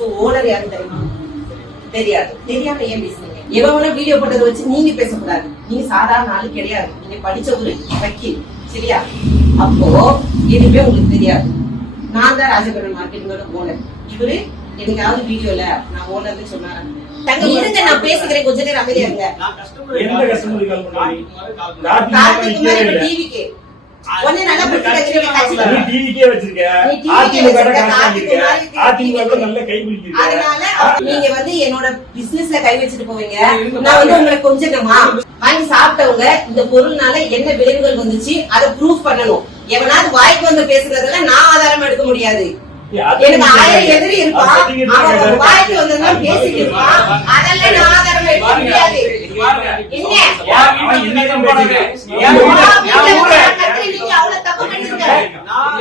பிசினஸ்க்கு owner யாரும் தெரியுமா? தெரியாது. தெரியாம ஏன் பேசுறீங்க? எவன வீடியோ போட்டதை வச்சு நீங்க பேசக்கூடாது. நீங்க சாதாரண ஆளு கிடையாது. நீங்க படிச்ச ஒரு வக்கீல், சரியா? அப்போ எதுவுமே உங்களுக்கு தெரியாது. நான் தான் ராஜபுரம் மார்க்கெட்டோட ஓனர். இவரு எனக்காவது வீடியோல நான் ஓனர்னு சொன்னாரு. தங்க இருங்க, நான் பேசுகிறேன், கொஞ்ச நேரம் அமைதியா இருங்க. டிவிக்கு ஒண்ணு நல்லா அதனால நீங்க வந்து என்னோட பிசினஸ்ல கை வச்சுட்டு போவீங்க. நான் வந்து உங்களை கொஞ்சமா வாங்கி சாப்பிட்டவங்க இந்த பொருள்னால என்ன விளைவுகள் வந்துச்சு அதை ப்ரூஃப் பண்ணணும். எவனாவது வாய்க்கு வந்து பேசுறதுல நான் ஆதாரம் எடுக்க முடியாது. எனக்கு 1000 எதிரி இருப்பான், அவன் வாய்க்கு வந்ததுதான் பேசிட்டு இருப்பான், அதெல்லாம் நான் ஆதாரம் எடுக்க முடியாது. என்ன அவ்வளவு தப்பு பண்ணிருக்க? நானும்